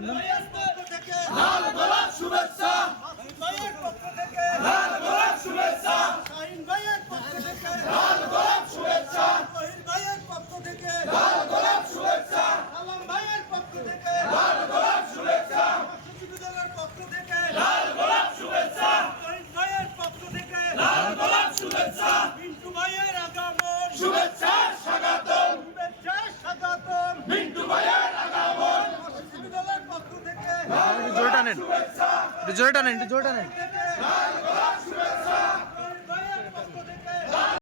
অভিনন্দন। লাল গোলাপ শুভেচ্ছা, ভাইয়ের পক্ষ থেকে লাল গোলাপ শুভেচ্ছা, শাহিন ভাইয়ের পক্ষ থেকে লাল গোলাপ শুভেচ্ছা, শহীদ ভাইয়ের পক্ষ থেকে লাল গোলাপ শুভেচ্ছা, সালাম ভাইয়ের পক্ষ থেকে লাল গোলাপ শুভেচ্ছা, বিশ্ববিদ্যালয়ের পক্ষ থেকে লাল গোলাপ শুভেচ্ছা, শহীদ ভাইয়ের পক্ষ থেকে লাল গোলাপ শুভেচ্ছা, মিন্টু ভাইয়ের আগমন শুভেচ্ছা স্বাগতম, শুভেচ্ছা স্বাগতম মিন্টু ভাইয়ের আগমন, বিশ্ববিদ্যালয়ের পক্ষ থেকে জোরে টানেন, শুভেচ্ছা, একটু জোরে টানেন, একটু জোরে টানেন। লাল